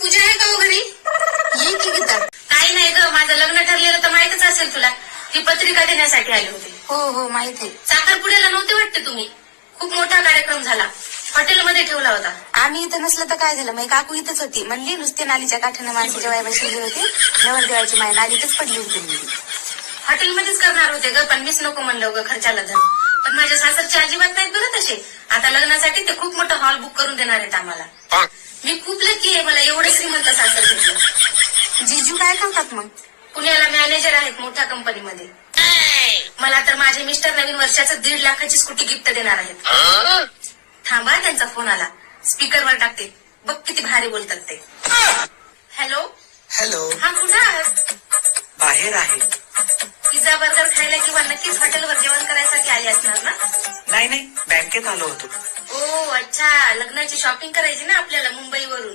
पूजा आहे का हो घरी? ये की गीता. काही नाही ग, माझं लग्न ठरलेलं तर माहितच असेल तुला. ती पत्रिका देण्यासाठी आली होती. हो माहित आहे. साखरपुड्याला नव्हते वाटते तुम्ही. खूप मोठा कार्यक्रम झाला, हॉटेलमध्ये ठेवला होता. आम्ही इथं नसलं तर काय झालं, माझी काकू इथंच होती. म्हणली नुसते नालीच्या काठानं माणसाच्या वया बसलेली होती, नवरदेवाची माय नालीतच पडली होती. हॉटेलमध्येच करणार होते ग, पण मीच नको म्हणलं ग खर्चाला धन. पण माझ्या सासरचे अजिबात नाहीत बरं तसे. आता लग्नासाठी ते खूप मोठा हॉल बुक करून देणार आहेत आम्हाला. मी खूप लकी आहे, मला एवढं श्रीमंत सासर भेटलं. जीजू काय करतात मग? पुण्याला मॅनेजर आहेत मोठ्या कंपनीमध्ये. मला तर माझे मिस्टर नवीन वर्षाचं 1.5 लाखाची स्कूटी गिफ्ट देणार आहेत. थांबा, त्यांचा फोन आला. स्पीकरवर टाकते, बघ किती भारी बोलतात ते. हॅलो. हॅलो. हा, कुठं आहात? बाहेर आहे. पिझ्झा बर्गर खायला किंवा नक्कीच हॉटेलवर जेवण करायसाठी आले असणार ना? नाही बँकेत आलो होतो. ओ अच्छा, लग्नाची शॉपिंग करायची ना आपल्याला मुंबईवरून.